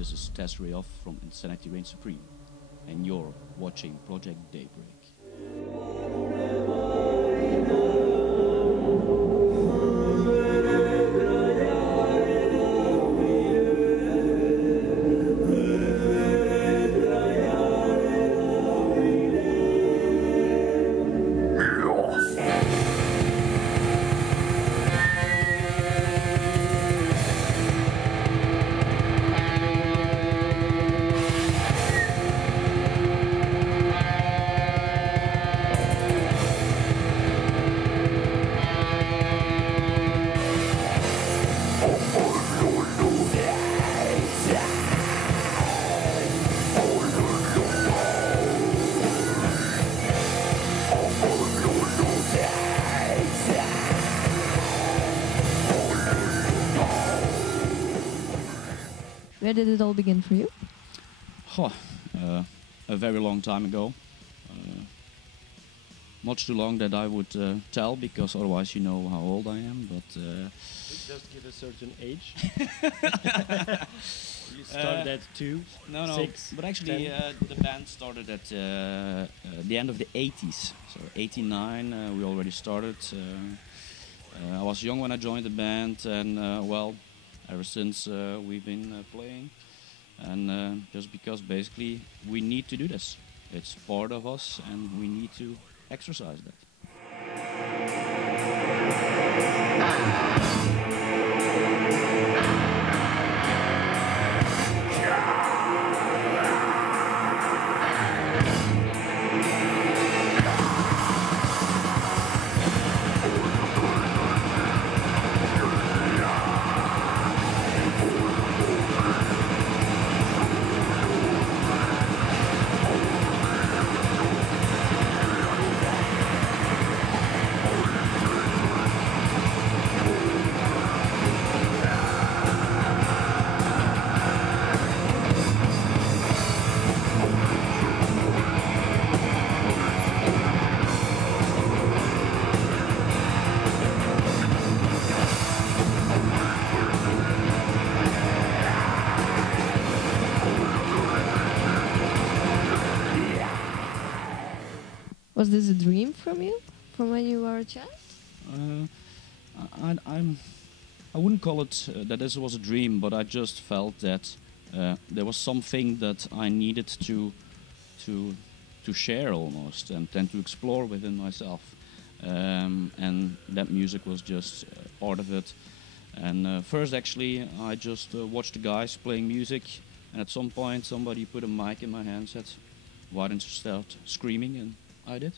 This is Tess Off from Insanity Reigns Supreme, and you're watching Project Daybreak. Where did it all begin for you? A very long time ago. Much too long that I would tell, because otherwise you know how old I am. But just give a certain age. You started at 2, no, 6, but actually the band started at the end of the 80s. So 89 we already started. I was young when I joined the band, and well, ever since we've been playing. And just because basically we need to do this. It's part of us and we need to exercise that. Was this a dream from you, from when you were a child? I wouldn't call it that this was a dream, but I just felt that there was something that I needed to share almost, and to explore within myself, and that music was just part of it. And first, actually, I just watched the guys playing music, and at some point, somebody put a mic in my hand, said, "Why don't you start screaming?" And I did.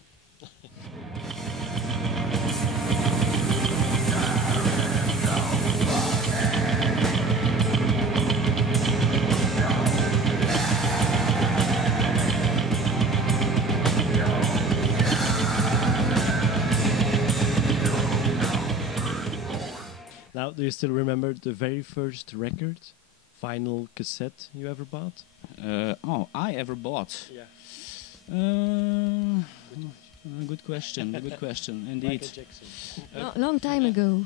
Now, do you still remember the very first record, vinyl cassette you ever bought? I ever bought? Yeah. Good question. Good question, indeed. Michael Jackson. Long time ago.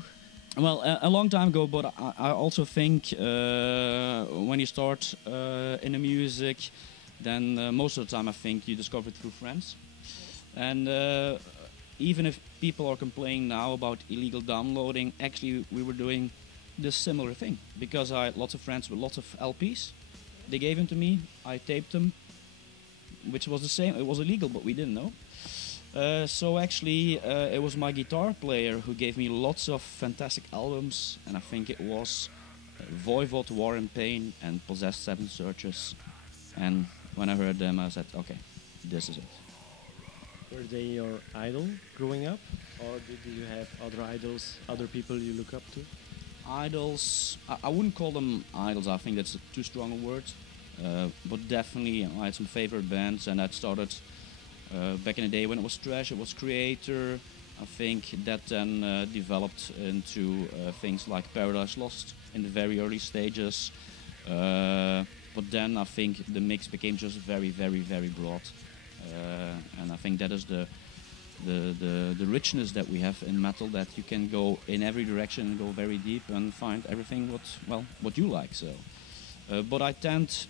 Well, a long time ago, but I also think when you start in the music, then most of the time I think you discover it through friends. And even if people are complaining now about illegal downloading, actually we were doing this similar thing, because I had lots of friends with lots of LPs. They gave them to me, I taped them, which was the same. It was illegal, but we didn't know. So actually, it was my guitar player who gave me lots of fantastic albums, and I think it was Voivod, War and Pain, and Possessed Seven Searchers. And when I heard them, I said, okay, this is it. Were they your idol growing up? Or did you have other idols, other people you look up to? Idols, I wouldn't call them idols, I think that's too strong a word. But definitely I had some favorite bands, and that started back in the day when it was Trash, it was Creator. I think that then developed into things like Paradise Lost in the very early stages. But then I think the mix became just very, very, very broad. And I think that is the richness that we have in metal, that you can go in every direction and go very deep and find everything what you like. So But I tend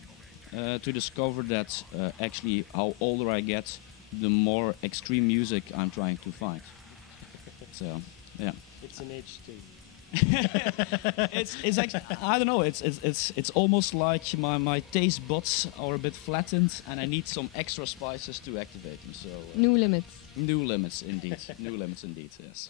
to discover that actually how older I get, the more extreme music I'm trying to find. So, yeah. It's an age thing. It's actually, I don't know. It's almost like my taste buds are a bit flattened, and I need some extra spices to activate them. So New limits. new limits indeed. New limits indeed. Yes.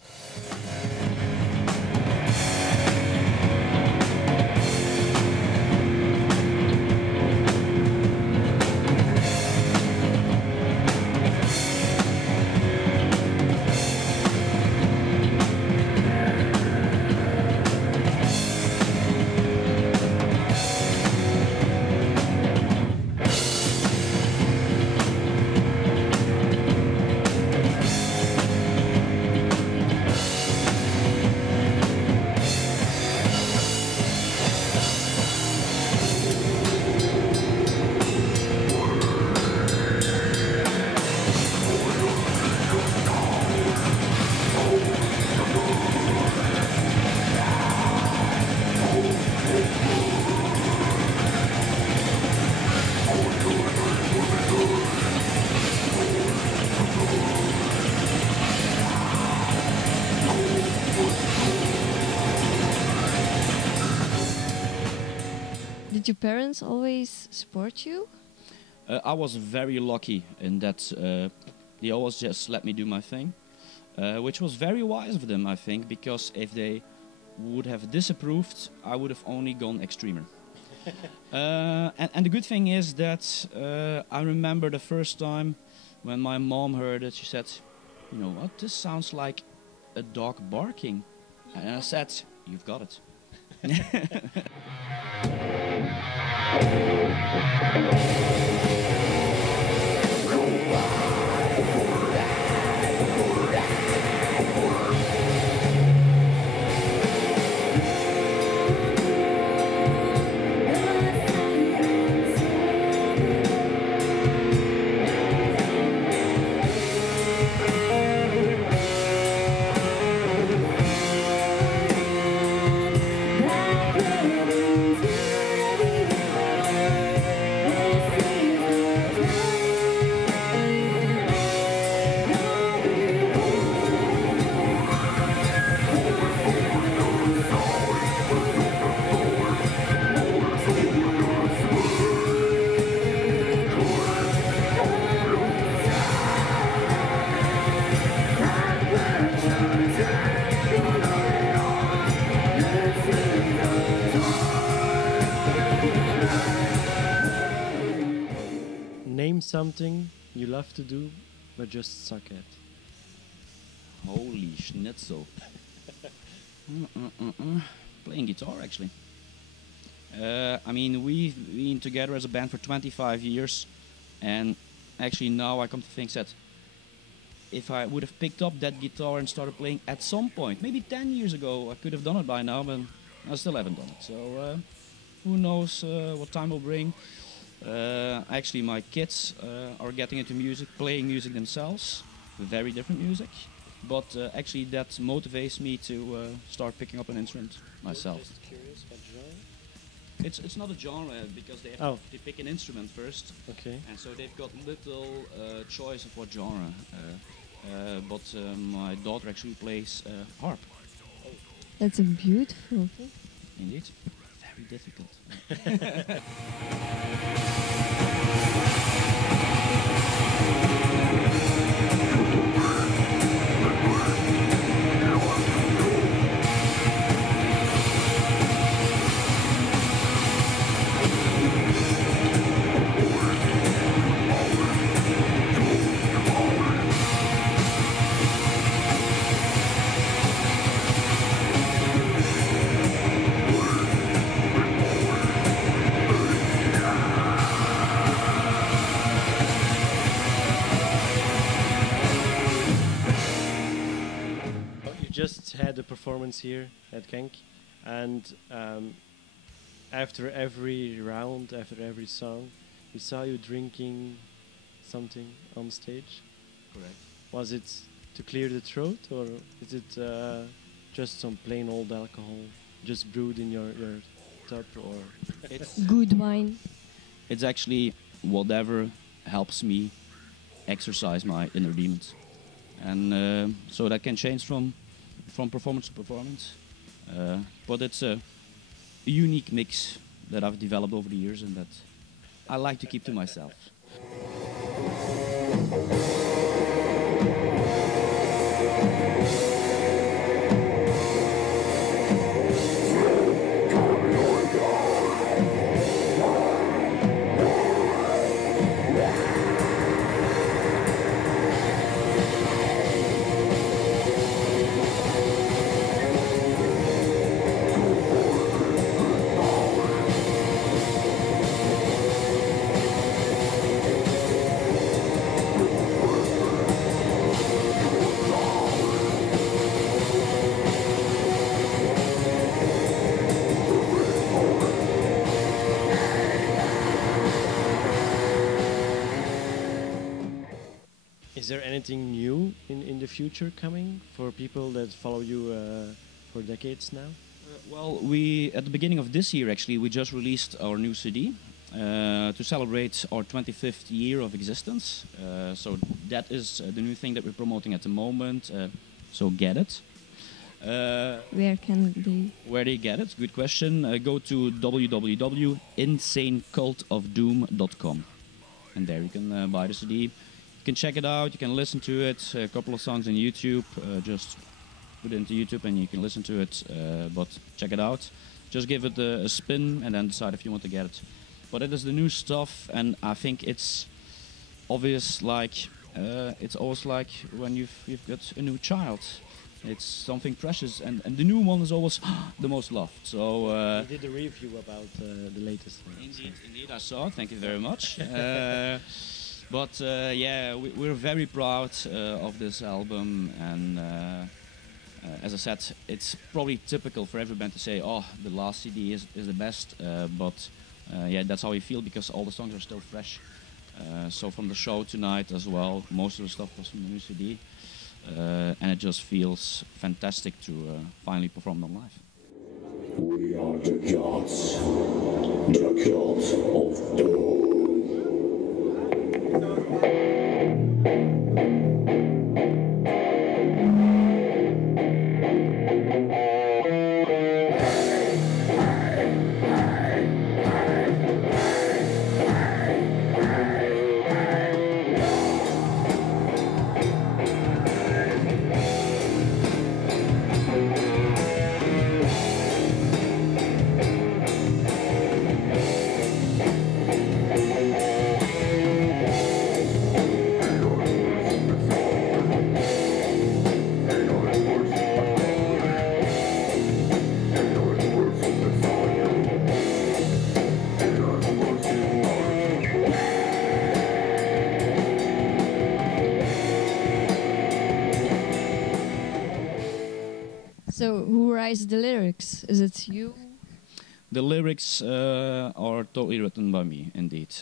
Did your parents always support you? I was very lucky in that they always just let me do my thing, which was very wise of them, I think, because if they would have disapproved, I would have only gone extremer. And the good thing is that I remember the first time when my mom heard it, she said, "You know what, this sounds like a dog barking." And I said, "You've got it." Name something you love to do, but just suck at. Holy schnitzel. Playing guitar, actually. I mean, we've been together as a band for 25 years, and actually now I come to think that if I would have picked up that guitar and started playing at some point, maybe 10 years ago, I could have done it by now, but I still haven't done it. So who knows what time will bring. Actually, my kids are getting into music, playing music themselves, very different music. But actually, that motivates me to start picking up an instrument myself. Just curious, what genre? It's not a genre because they have Oh. to pick an instrument first, Okay. and so they've got little choice of what genre. But my daughter actually plays harp. That's a beautiful thing. Indeed, very difficult. You just had a performance here at Genk, and after every round, after every song, we saw you drinking something on stage. Correct. Was it to clear the throat, or is it just some plain old alcohol just brewed in your laptop or? It's Good wine. it's actually whatever helps me exercise my inner demons, and so that can change from performance to performance. But it's a unique mix that I've developed over the years, and that I like to keep to myself. Is there anything new in the future coming for people that follow you for decades now? Well, we at the beginning of this year actually we just released our new CD to celebrate our 25th year of existence. So that is the new thing that we're promoting at the moment. So get it. Where can they? Where they get it? Good question. Go to www.insanecultofdoom.com, and there you can buy the CD. You can check it out. You can listen to it. A couple of songs on YouTube. Just put it into YouTube and you can listen to it. But check it out. Just give it a spin and then decide if you want to get it. But it is the new stuff, and I think it's obvious. Like it's always like when you've got a new child. It's something precious, and the new one is always the most loved. So You did a review about the latest one. indeed, I saw. Thank you very much. But yeah, we're very proud of this album, and as I said, it's probably typical for every band to say, "Oh, the last CD is the best." But yeah, that's how we feel because all the songs are still fresh. So from the show tonight as well, most of the stuff was from the new CD. And it just feels fantastic to finally perform them live. We are the gods, the cult of doom. So who writes the lyrics? Is it you? The lyrics are totally written by me, indeed.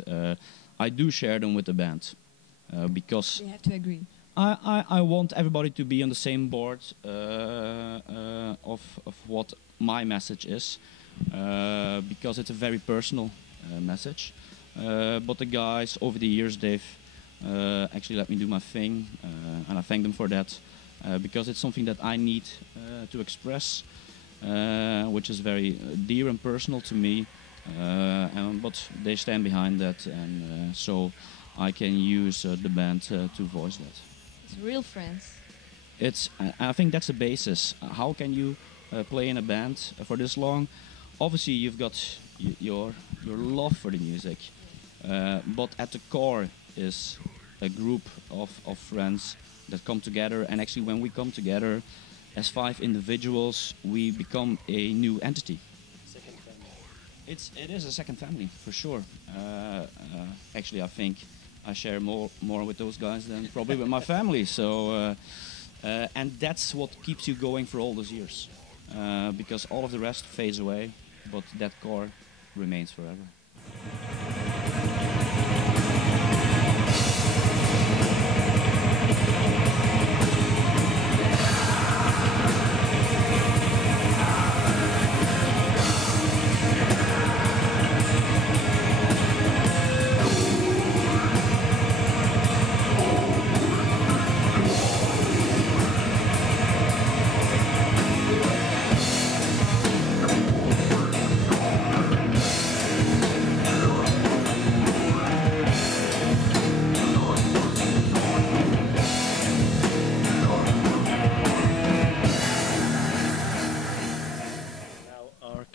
I do share them with the band because They have to agree. I want everybody to be on the same board of what my message is, because it's a very personal message. But the guys over the years, they've actually let me do my thing, and I thank them for that, because it's something that I need to express, which is very dear and personal to me. But they stand behind that, and so I can use the band to voice that. It's real friends. I think that's the basis. How can you play in a band for this long? Obviously, you've got your love for the music, but at the core is a group of friends that come together. And actually, when we come together as 5 individuals, we become a new entity. Second family. It is a second family for sure. Actually, I think I share more with those guys than probably with my family. So, and that's what keeps you going for all those years, because all of the rest fades away, but that core remains forever.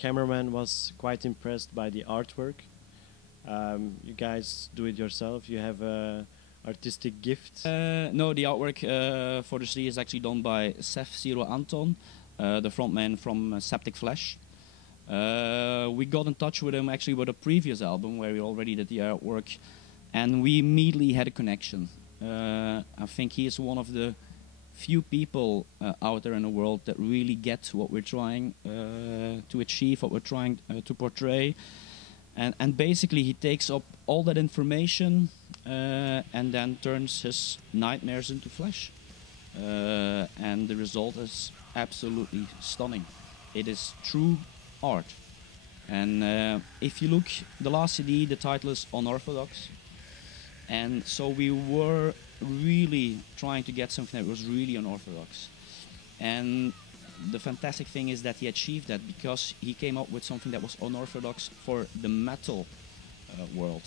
cameraman was quite impressed by the artwork. You guys do it yourself. You have a artistic gift. No, the artwork for the CD is actually done by Sef Siro Anton, the frontman from Septic Flesh. We got in touch with him actually with a previous album where we already did the artwork, and we immediately had a connection. I think he is one of the few people out there in the world that really get what we're trying to achieve, what we're trying to portray. And basically he takes up all that information and then turns his nightmares into flesh. And the result is absolutely stunning. It is true art. And if you look, the last CD, the title is Unorthodox. And so we were really trying to get something that was really unorthodox. And the fantastic thing is that he achieved that because he came up with something that was unorthodox for the metal world.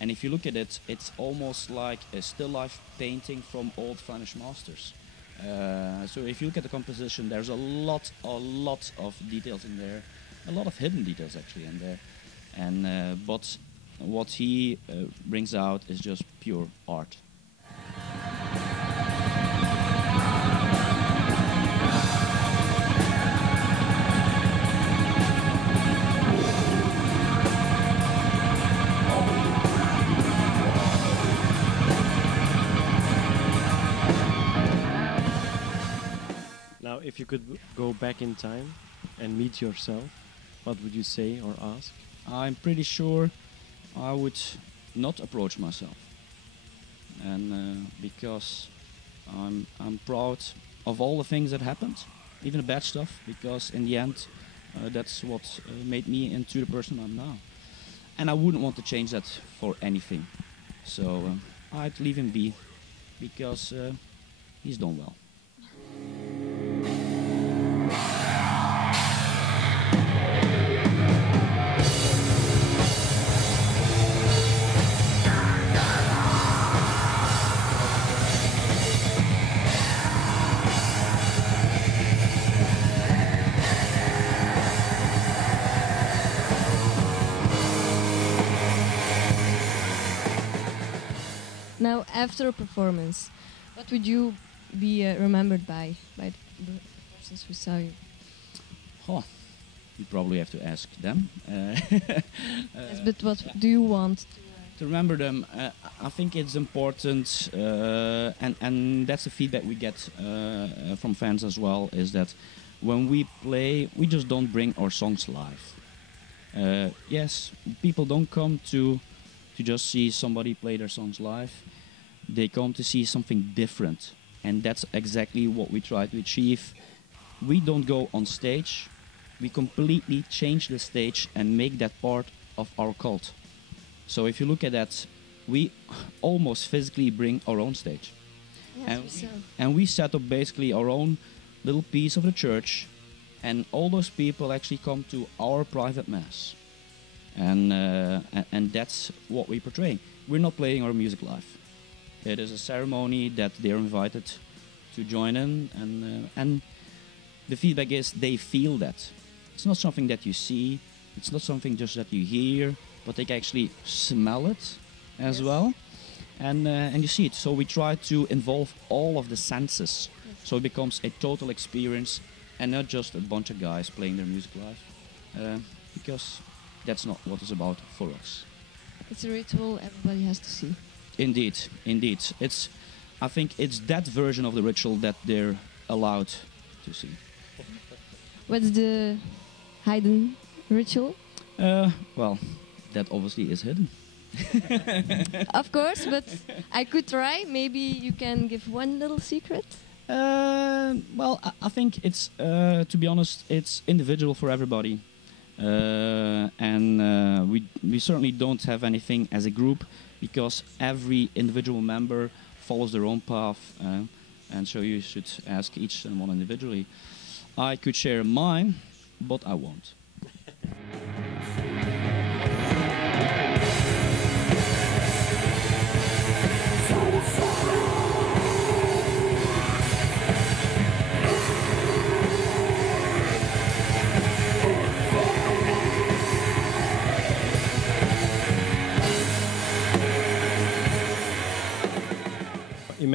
And if you look at it, it's almost like a still life painting from old Flemish masters. So if you look at the composition, there's a lot of details in there, a lot of hidden details actually in there. And but what he brings out is just pure art. Now, if you could go back in time and meet yourself, what would you say or ask? I'm pretty sure I would not approach myself, and because I'm proud of all the things that happened, even the bad stuff, because in the end that's what made me into the person I'm now, and I wouldn't want to change that for anything. So I'd leave him be, because he's done well. Now, after a performance, what would you be remembered by the persons who saw you? Oh, you probably have to ask them. Yes, but what do you want To remember them, I think it's important, and that's the feedback we get from fans as well, is that when we play, we just don't bring our songs live. Yes, people don't come to just see somebody play their songs live. They come to see something different, and that's exactly what we try to achieve. We don't go on stage, we completely change the stage and make that part of our cult. So if you look at that, we almost physically bring our own stage. Yes, And we set up basically our own little piece of the church, and all those people actually come to our private mass. And that's what we portray. We're not playing our music live. It is a ceremony that they're invited to join in, and the feedback is they feel that. It's not something that you see, it's not something just that you hear, but they can actually smell it as well, and you see it. So we try to involve all of the senses, so it becomes a total experience and not just a bunch of guys playing their music live, because that's not what it's about for us. It's a ritual everybody has to see. Indeed, indeed. I think it's that version of the ritual that they're allowed to see. What's the hidden ritual? Well, that obviously is hidden. Of course, but I could try. Maybe you can give one little secret. Well, I think it's, to be honest, it's individual for everybody. And we certainly don't have anything as a group, because every individual member follows their own path, and so you should ask each and one individually. I could share mine, but I won't.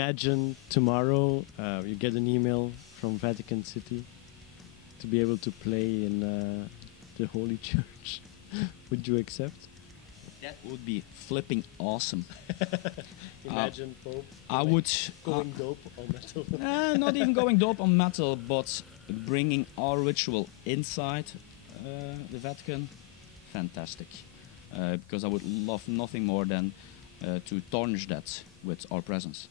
imagine tomorrow you get an email from Vatican City to be able to play in the Holy Church. Would you accept? That would be flipping awesome. Imagine Pope. I would going dope on metal. not even going dope on metal, but bringing our ritual inside the Vatican. Fantastic. Because I would love nothing more than to tarnish that with our presence.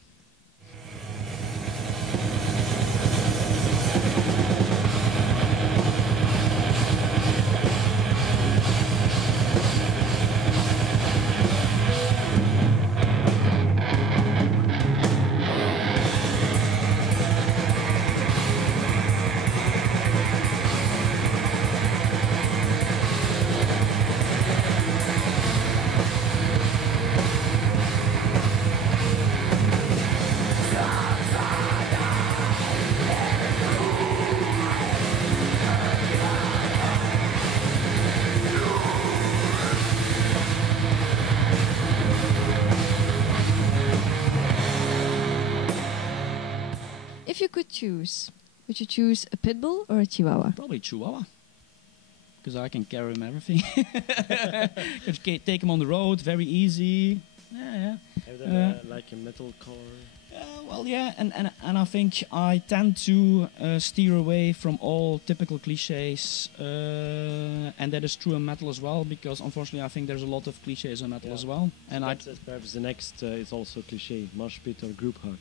If you could choose, would you choose a pit bull or a Chihuahua? Probably Chihuahua. Because I can carry him everything. Just take him on the road, very easy. Yeah. Have them like a metal core. Well, yeah, and I think I tend to steer away from all typical cliches, and that is true in metal as well, because unfortunately I think there's a lot of cliches in metal as well. And that's perhaps the next is also cliche, mosh pit or group hug.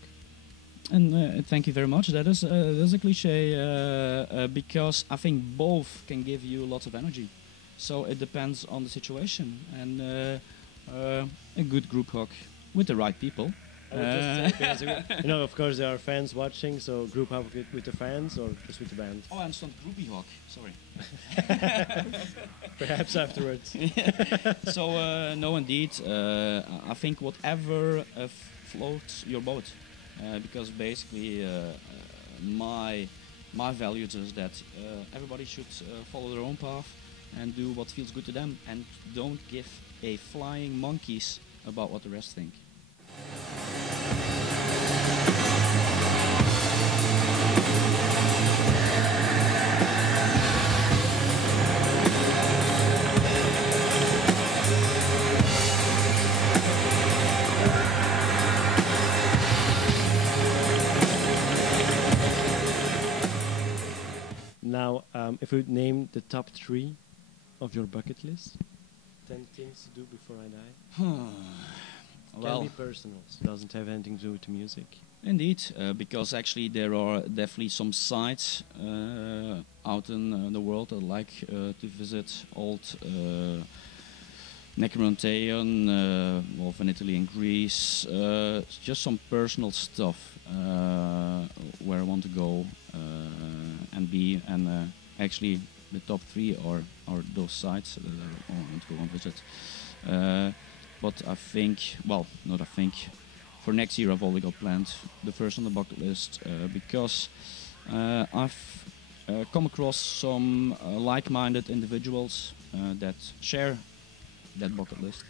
And thank you very much. That is a cliche because I think both can give you lots of energy. So it depends on the situation, and a good group hug with the right people. I would just say, because of course there are fans watching, so group hug with the fans or just with the band? Oh, and some groupie hug. Sorry. Perhaps afterwards. So no, indeed, I think whatever floats your boat. Because basically my values is that everybody should follow their own path and do what feels good to them, and don't give a flying monkeys about what the rest think. Now, if we would name the top 3 of your bucket list, 10 things to do before I die. Well, can be personal, so it doesn't have anything to do with the music. Indeed, because actually there are definitely some sites out in the world I'd like to visit. Old Necromanteon, Wolf in Italy and Greece. Just some personal stuff where I want to go and be. And actually the top 3 are those sites that I want to go and visit. But I think, well, not I think, for next year I've already got planned the first on the bucket list because I've come across some like-minded individuals that share that bucket list,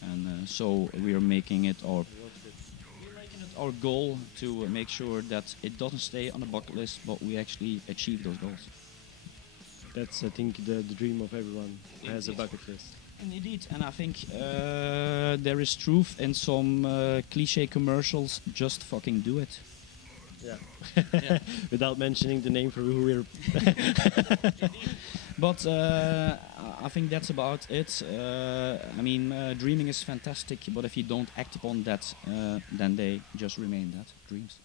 and so we are making it our goal to make sure that it doesn't stay on the bucket list, but we actually achieve those goals. That's, I think, the dream of everyone who has a bucket list. Indeed, and I think there is truth in some cliche commercials. Just fucking do it. Yeah. Without mentioning the name for who we're. But I think that's about it. I mean, dreaming is fantastic, but if you don't act upon that, then they just remain that dreams.